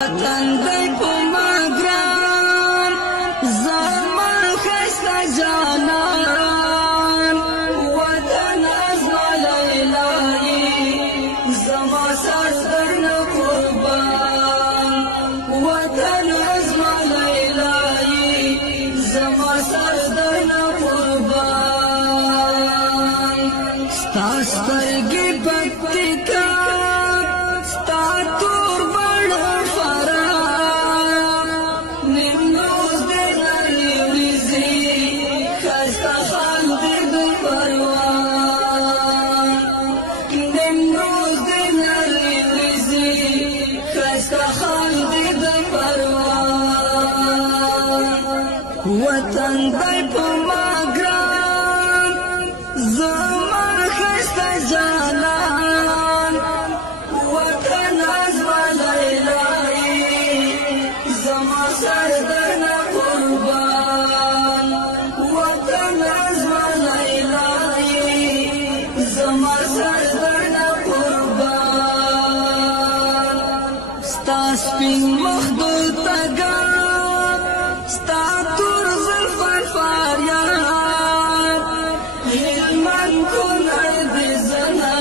تندی په ما ګران زما ښایسته جانان وطن زما لیلایي زما سر درنه قربان وطن زما لیلایي زما سر درنه قربان ستا سترګې پکتیکا وطن دی په ما ګران زما ښایسته جانان وطن زما لیلایي زما سر درنه قربان وطن زما لیلایي زما سر درنه قربان ستا سپین مخ دلته ستا تور زلفان فاریان هلمند کونړ دې زنا